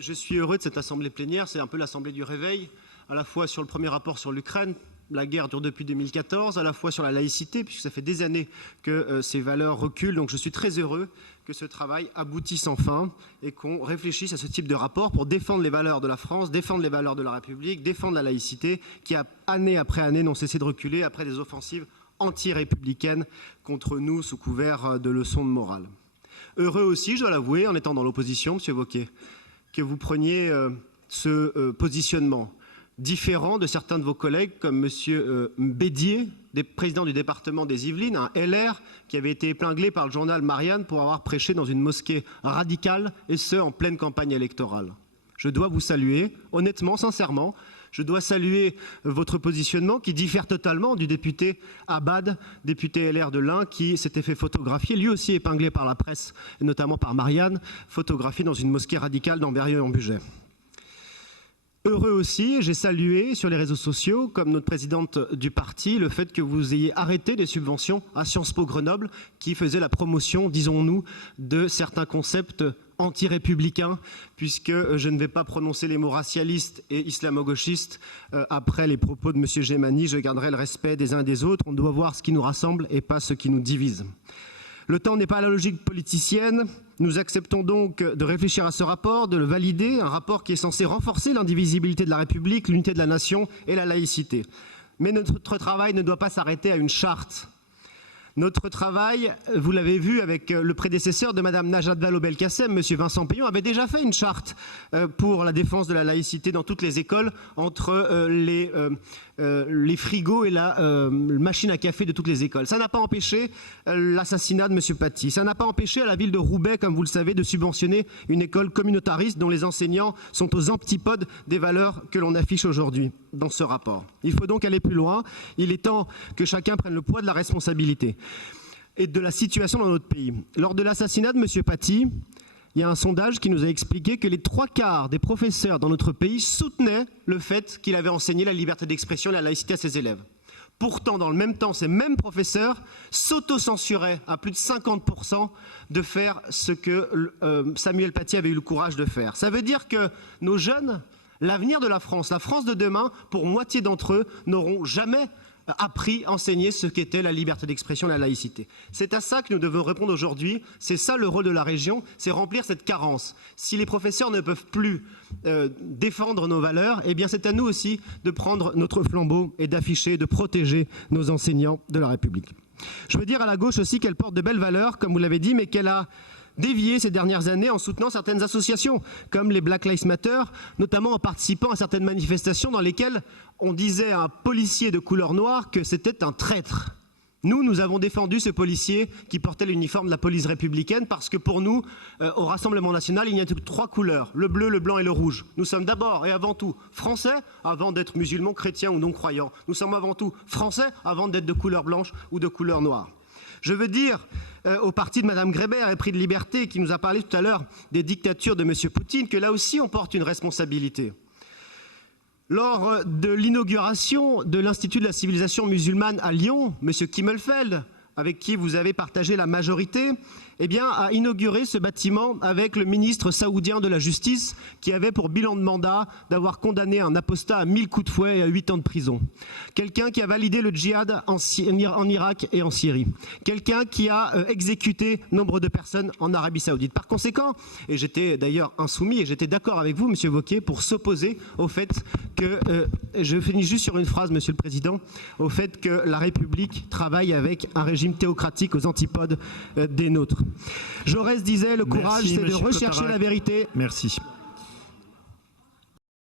Je suis heureux de cette assemblée plénière, c'est un peu l'assemblée du réveil, à la fois sur le premier rapport sur l'Ukraine, la guerre dure depuis 2014, à la fois sur la laïcité, puisque ça fait des années que ces valeurs reculent, donc je suis très heureux que ce travail aboutisse enfin et qu'on réfléchisse à ce type de rapport pour défendre les valeurs de la France, défendre les valeurs de la République, défendre la laïcité, qui année après année n'ont cessé de reculer après des offensives anti-républicaines contre nous sous couvert de leçons de morale. Heureux aussi, je dois l'avouer, en étant dans l'opposition, M. Wauquiez, que vous preniez ce positionnement différent de certains de vos collègues comme M. Bédier, président du département des Yvelines, un LR qui avait été épinglé par le journal Marianne pour avoir prêché dans une mosquée radicale, et ce en pleine campagne électorale. Je dois vous saluer, honnêtement, sincèrement. Je dois saluer votre positionnement qui diffère totalement du député Abad, député LR de l'Ain, qui s'était fait photographier, lui aussi épinglé par la presse, et notamment par Marianne, photographié dans une mosquée radicale dans Berrieux-en-Bugey. Heureux aussi, j'ai salué sur les réseaux sociaux, comme notre présidente du parti, le fait que vous ayez arrêté des subventions à Sciences Po Grenoble qui faisaient la promotion, disons-nous, de certains concepts anti-républicains, puisque je ne vais pas prononcer les mots racialistes et islamo-gauchistes après les propos de M. Gemani. Je garderai le respect des uns et des autres. On doit voir ce qui nous rassemble et pas ce qui nous divise. Le temps n'est pas à la logique politicienne. Nous acceptons donc de réfléchir à ce rapport, de le valider, un rapport qui est censé renforcer l'indivisibilité de la République, l'unité de la nation et la laïcité. Mais notre travail ne doit pas s'arrêter à une charte. Notre travail, vous l'avez vu avec le prédécesseur de Mme Najat Vallaud-Belkacem, M. Vincent Peillon, avait déjà fait une charte pour la défense de la laïcité dans toutes les écoles, entre les frigos et la machine à café de toutes les écoles. Ça n'a pas empêché l'assassinat de M. Paty. Ça n'a pas empêché à la ville de Roubaix, comme vous le savez, de subventionner une école communautariste dont les enseignants sont aux antipodes des valeurs que l'on affiche aujourd'hui dans ce rapport. Il faut donc aller plus loin. Il est temps que chacun prenne le poids de la responsabilité et de la situation dans notre pays. Lors de l'assassinat de M. Paty, il y a un sondage qui nous a expliqué que les 3/4 des professeurs dans notre pays soutenaient le fait qu'il avait enseigné la liberté d'expression et la laïcité à ses élèves. Pourtant, dans le même temps, ces mêmes professeurs s'auto-censuraient à plus de 50% de faire ce que Samuel Paty avait eu le courage de faire. Ça veut dire que nos jeunes, l'avenir de la France de demain, pour moitié d'entre eux, n'auront jamais appris, enseigné ce qu'était la liberté d'expression et la laïcité. C'est à ça que nous devons répondre aujourd'hui. C'est ça le rôle de la région, c'est remplir cette carence. Si les professeurs ne peuvent plus défendre nos valeurs, eh bien c'est à nous aussi de prendre notre flambeau et d'afficher, de protéger nos enseignants de la République. Je veux dire à la gauche aussi qu'elle porte de belles valeurs, comme vous l'avez dit, mais qu'elle a dévié ces dernières années en soutenant certaines associations, comme les Black Lives Matter, notamment en participant à certaines manifestations dans lesquelles on disait à un policier de couleur noire que c'était un traître. Nous avons défendu ce policier qui portait l'uniforme de la police républicaine parce que pour nous, au Rassemblement national, il n'y a que 3 couleurs, le bleu, le blanc et le rouge. Nous sommes d'abord et avant tout français, avant d'être musulmans, chrétiens ou non-croyants. Nous sommes avant tout français, avant d'être de couleur blanche ou de couleur noire. Je veux dire au parti de Mme Grébert et Prix de Liberté, qui nous a parlé tout à l'heure des dictatures de M. Poutine, que là aussi on porte une responsabilité. Lors de l'inauguration de l'Institut de la civilisation musulmane à Lyon, M. Kimmelfeld, avec qui vous avez partagé la majorité, eh bien, a inauguré ce bâtiment avec le ministre saoudien de la Justice qui avait pour bilan de mandat d'avoir condamné un apostat à 1000 coups de fouet et à 8 ans de prison. Quelqu'un qui a validé le djihad en Irak et en Syrie. Quelqu'un qui a exécuté nombre de personnes en Arabie Saoudite. Par conséquent, et j'étais d'ailleurs insoumis et j'étais d'accord avec vous, M. Wauquiez, pour s'opposer au fait que, je finis juste sur une phrase, Monsieur le Président, au fait que la République travaille avec un régime théocratique aux antipodes des nôtres. Jaurès disait, le courage, c'est de rechercher la vérité. Merci.